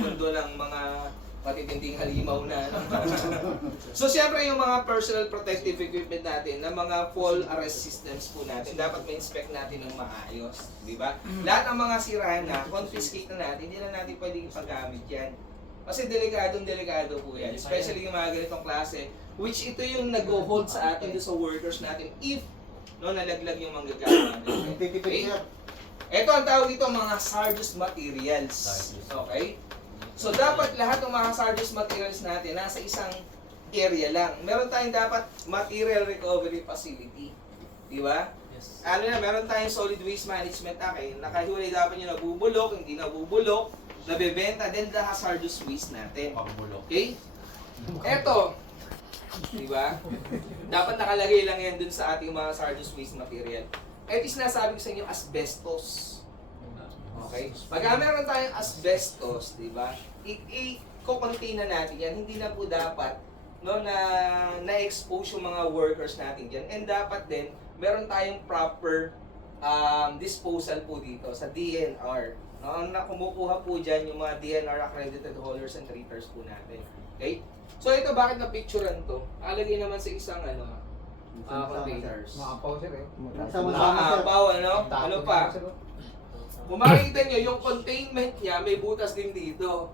mundo ng mga matitinding halimaw na. So siyempre yung mga personal protective equipment natin, na mga fall arrest systems po natin, dapat ma-inspect natin ng maayos, di ba? Lahat ng mga sira na, confiscate na natin, hindi na natin pwedeng ipagamit yan. Kasi delikado po yan, especially yung mga ganitong klase, which ito yung nag-hold sa atin sa workers natin if nalaglag yung manggagawa natin. Okay? Ito ang tawag dito mga hazardous materials. Okay? So dapat lahat ng mga hazardous materials natin nasa isang area lang. Meron tayong dapat material recovery facility. Di ba? Yes. Meron tayong solid waste management act. Nakahiwalay dapat yung nabubulok, hindi nabubulok, nabebenta, then the hazardous waste natin. Pagbulok. Okay? Eto, di ba? Dapat nakalagay lang yan dun sa ating mga hazardous waste material. Ito is nasabi ko sa inyo, asbestos. Okay? Pag meron tayong asbestos, di ba? I-contain na natin yan. Hindi na po dapat na-expose yung mga workers natin dyan. And dapat din, meron tayong proper disposal po dito sa DNR. Ang kumukuha po dyan yung mga DNR accredited haulers and treaters po natin. Okay? So ito, bakit na-picturean to? Alagay naman sa isang containers. Makapaw sir eh. Makaapaw, ano pa? Kung makikita nyo, yung containment niya, may butas din dito.